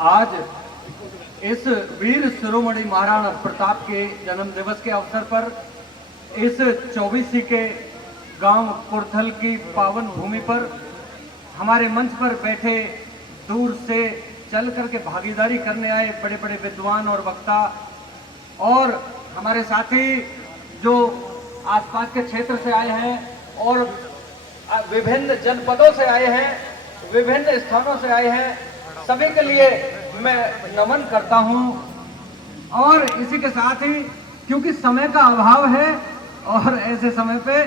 आज इस वीर शिरोमणि महाराणा प्रताप के जन्म दिवस के अवसर पर इस चौबीसी के गांव कुरथल की पावन भूमि पर हमारे मंच पर बैठे दूर से चल करके भागीदारी करने आए बड़े बड़े विद्वान और वक्ता और हमारे साथी जो आसपास के क्षेत्र से आए हैं और विभिन्न जनपदों से आए हैं, विभिन्न स्थानों से आए हैं, सभी के लिए मैं नमन करता हूं। और इसी के साथ ही क्योंकि समय का अभाव है और ऐसे समय पे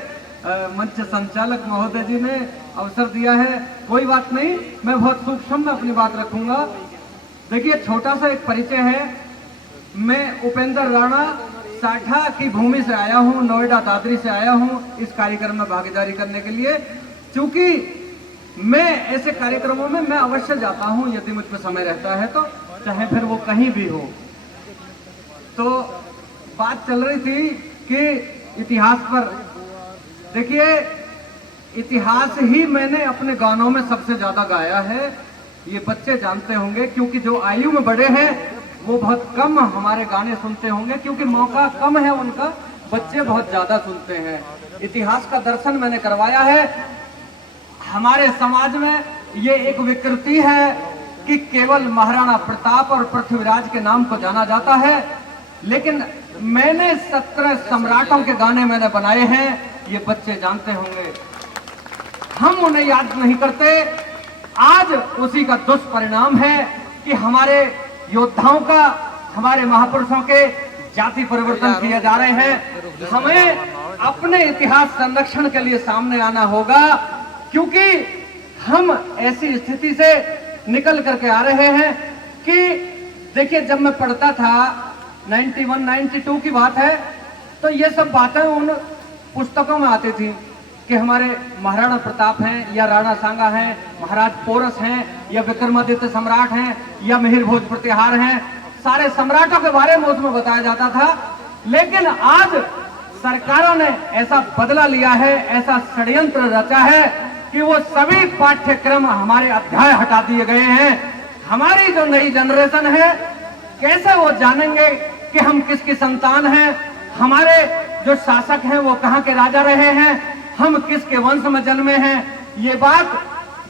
मंच संचालक महोदय जी ने अवसर दिया है, कोई बात नहीं, मैं बहुत सूक्ष्म में अपनी बात रखूंगा। देखिए, छोटा सा एक परिचय है। मैं उपेंद्र राणा साठा की भूमि से आया हूं, नोएडा दादरी से आया हूं इस कार्यक्रम में भागीदारी करने के लिए। क्योंकि मैं ऐसे कार्यक्रमों में मैं अवश्य जाता हूं यदि मुझ पर समय रहता है तो, चाहे फिर वो कहीं भी हो। तो बात चल रही थी कि इतिहास पर। देखिए, इतिहास ही मैंने अपने गानों में सबसे ज्यादा गाया है, ये बच्चे जानते होंगे, क्योंकि जो आयु में बड़े हैं वो बहुत कम हमारे गाने सुनते होंगे, क्योंकि मौका कम है उनका, बच्चे बहुत ज्यादा सुनते हैं। इतिहास का दर्शन मैंने करवाया है। हमारे समाज में ये एक विकृति है कि केवल महाराणा प्रताप और पृथ्वीराज के नाम को जाना जाता है, लेकिन मैंने 17 सम्राटों के गाने मैंने बनाए हैं, ये बच्चे जानते होंगे। हम उन्हें याद नहीं करते। आज उसी का दुष्परिणाम है कि हमारे योद्धाओं का, हमारे महापुरुषों के जाति परिवर्तन किए जा रहे हैं। हमें अपने इतिहास संरक्षण के लिए सामने आना होगा, क्योंकि हम ऐसी स्थिति से निकल करके आ रहे हैं कि देखिए, जब मैं पढ़ता था 91-92 की बात है, तो ये सब बातें उन पुस्तकों में आती थी कि हमारे महाराणा प्रताप हैं या राणा सांगा हैं, महाराज पोरस हैं या विक्रमादित्य सम्राट हैं या मिहिर भोज प्रतिहार हैं, सारे सम्राटों के बारे में उसमें बताया जाता था। लेकिन आज सरकारों ने ऐसा बदला लिया है, ऐसा षड्यंत्र रचा है कि वो सभी पाठ्यक्रम, हमारे अध्याय हटा दिए गए हैं। हमारी जो नई जनरेशन है, कैसे वो जानेंगे कि हम किसकी संतान हैं, हमारे जो शासक हैं वो कहां के राजा रहे हैं, हम किसके वंश में जन्मे हैं। ये बात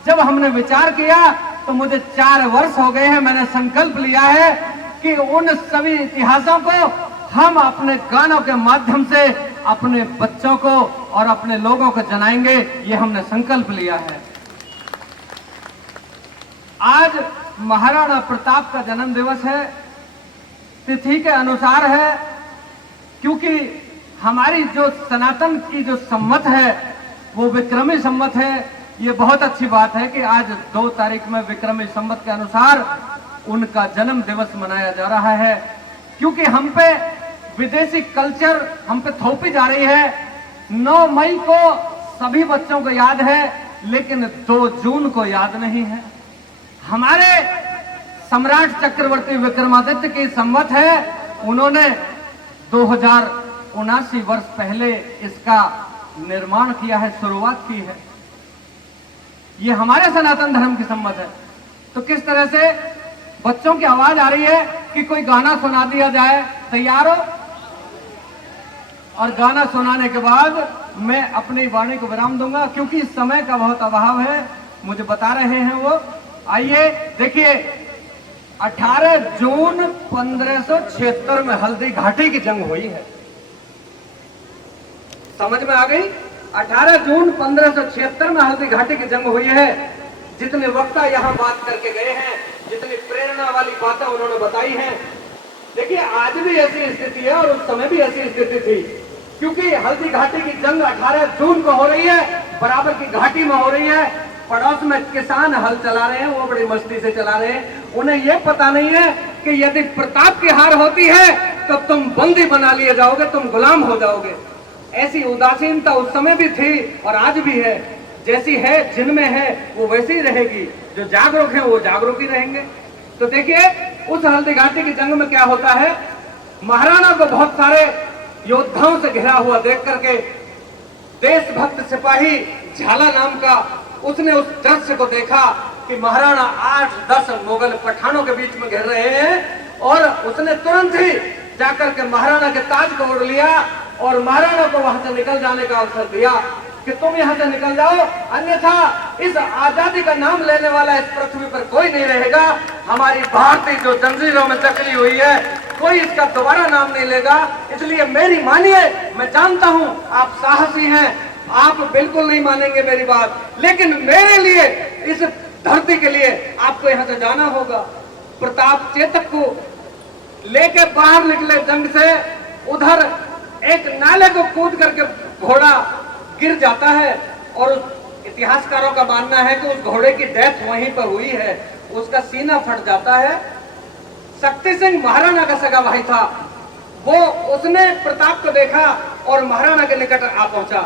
जब हमने विचार किया तो मुझे 4 वर्ष हो गए हैं, मैंने संकल्प लिया है कि उन सभी इतिहासों को हम अपने गानों के माध्यम से अपने बच्चों को और अपने लोगों को जनाएंगे, ये हमने संकल्प लिया है। आज महाराणा प्रताप का जन्म दिवस है, तिथि के अनुसार है, क्योंकि हमारी जो सनातन की जो सम्मत है वो विक्रमी सम्मत है। ये बहुत अच्छी बात है कि आज 2 तारीख में विक्रमी सम्मत के अनुसार उनका जन्म दिवस मनाया जा रहा है, क्योंकि हम पे विदेशी कल्चर हम पे थोपी जा रही है। 9 मई को सभी बच्चों को याद है, लेकिन 2 जून को याद नहीं है। हमारे सम्राट चक्रवर्ती विक्रमादित्य की सम्मत है, उन्होंने 2079 वर्ष पहले इसका निर्माण किया है, शुरुआत की है। ये हमारे सनातन धर्म की सम्मत है। तो किस तरह से बच्चों की आवाज आ रही है कि कोई गाना सुना दिया जाए, तैयार हो? और गाना सुनाने के बाद मैं अपनी वाणी को विराम दूंगा, क्योंकि समय का बहुत अभाव है, मुझे बता रहे हैं वो। आइए देखिए, 18 जून 1576 में हल्दी घाटी की जंग हुई है। समझ में आ गई? 18 जून 1576 में हल्दी घाटी की जंग हुई है। जितने वक्ता यहाँ बात करके गए हैं, जितनी प्रेरणा वाली बातें उन्होंने बताई हैं, देखिए आज भी ऐसी स्थिति है और उस समय भी ऐसी स्थिति थी, क्योंकि हल्दी घाटी की जंग 18 जून को हो रही है, बराबर की घाटी में हो रही है। पड़ोस में किसान हल चला रहे हैं, वो बड़ी मस्ती से चला रहे हैं। उन्हें यह पता नहीं है कि यदि प्रताप की हार होती है तो तुम बंदी बना लिए जाओगे, तुम गुलाम हो जाओगे। ऐसी उदासीनता उस समय भी थी और आज भी है। जैसी है, जिनमें है, वो वैसी ही रहेगी। जो जागरूक हैं वो जागरूक ही रहेंगे। तो देखिए, उस हल्दी घाटी की जंग में क्या होता है, महाराणा को बहुत सारे योद्धाओं से घिरा हुआ देख करके देशभक्त सिपाही झाला नाम का, उसने उस दृश्य को देखा कि महाराणा 8-10 मुगल पठानों के बीच में घेर रहे हैं और उसने तुरंत ही जाकर के महाराणा के ताज को उड़ लिया और महाराणा को वहां से निकल जाने का अवसर दिया कि तुम यहां से निकल जाओ, अन्यथा इस आजादी का नाम लेने वाला इस पृथ्वी पर कोई नहीं रहेगा। हमारी भारतीय जो जंजीरों में जकड़ी हुई है, कोई इसका दोबारा नाम नहीं लेगा। इसलिए मेरी मानिए, मैं जानता हूं आप साहसी हैं, आप बिल्कुल नहीं मानेंगे मेरी बात, लेकिन मेरे लिए, इस धरती के लिए आपको यहां से जाना होगा। प्रताप चेतक को लेके बाहर निकले जंग से, उधर एक नाले को कूद करके घोड़ा गिर जाता है और इतिहासकारों का मानना है कि उस घोड़े की डेथ वहीं पर हुई है, उसका सीना फट जाता है। शक्ति सिंह महाराणा का सगा भाई था, वो उसने प्रताप को देखा और महाराणा के निकट आ पहुंचा,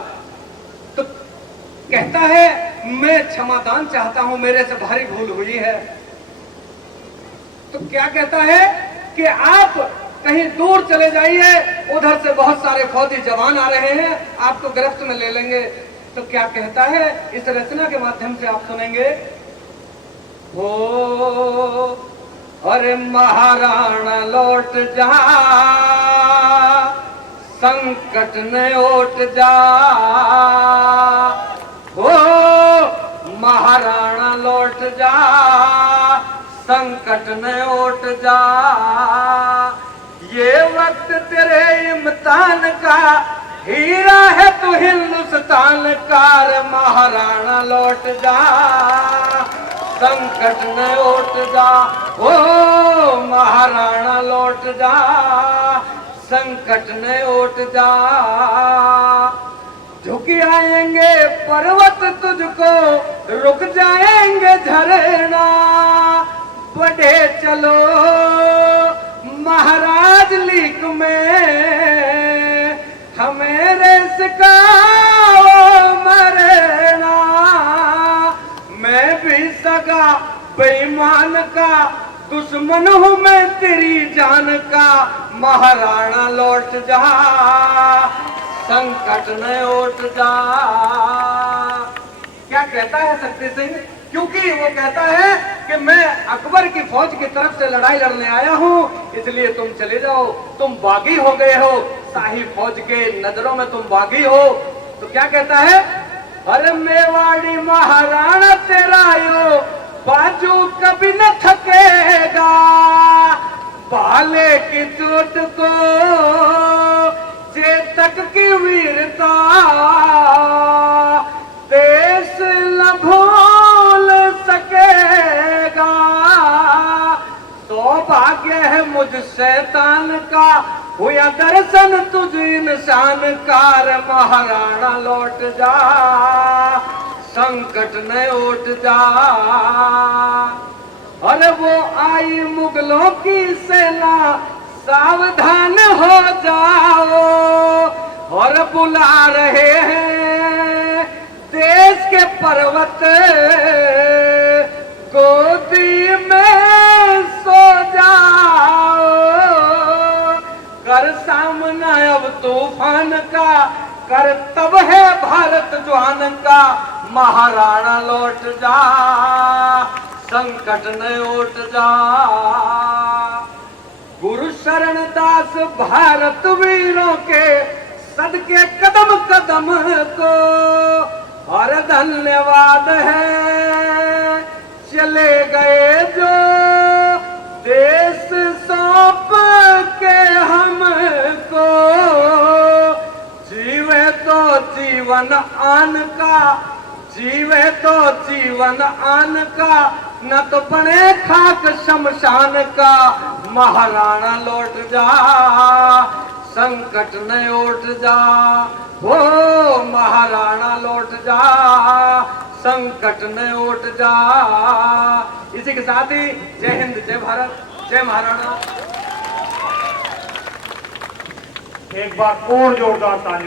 तो कहता है मैं क्षमादान चाहता हूं, मेरे से भारी भूल हुई है। तो क्या कहता है कि आप कहीं दूर चले जाइए, उधर से बहुत सारे फौजी जवान आ रहे हैं, आपको गिरफ्त में ले लेंगे। तो क्या कहता है, इस रचना के माध्यम से आप सुनेंगे। हो अरे महाराणा लौट जा, संकट न ओट जा, हो महाराणा लौट जा, संकट न ओट जा। ये वक्त तेरे इम्तिहान का, हीरा है तू हिंदुस्तान का। महाराणा लौट जा, संकट न ओट जा, ओ महाराणा लौट जा, संकट न ओट जा। झुक आएंगे पर्वत तुझको, रुक जाएंगे झरना, बढ़े चलो महाराज लीक में, हमें रेस का मरना। मैं भी सगा बेईमान का, दुश्मन हूं मैं तेरी जान का। महाराणा लौट जा, संकट न ओट जा। क्या कहता है शक्ति सिंह? क्योंकि वो कहता है कि मैं अकबर की फौज की तरफ से लड़ाई लड़ने आया हूं, इसलिए तुम चले जाओ, तुम बागी हो गए हो, शाही फौज के नजरों में तुम बागी हो। तो क्या कहता है, अरे मेवाड़ी महाराणा तेरा यो, बाजू कभी न थकेगा, भाले की चोट को चेतक की वीरता, देश न भूल सकेगा। सौभाग्य है मुझ शैतान का, हुआ दर्शन तुझ इंसान का। महाराणा लौट जा, संकट न ओट जा। अरे वो आई मुगलों की सेना, सावधान हो जाओ, और बुला रहे हैं देश के पर्वत, गोदी में सो जाओ। कर सामना अब तूफान का, कर तब है भारत जवान का। महाराणा लौट जा, संकट न ओट जा। गुरु शरण दास भारत वीरों के, सदके कदम कदम को, और धन्यवाद है चले गए जो देश सौंप के हमको। जीवे तो जीवन आन का, जीवे तो जीवन आन का, न तो बने खाक शमशान का। महाराणा लौट जा, संकट न ओट जा। हो महाराणा लौट जा, संकट न ओट जा। इसी के साथ ही जय हिंद, जय भारत, जय महाराणा। एक बार और जोरदार तालियों।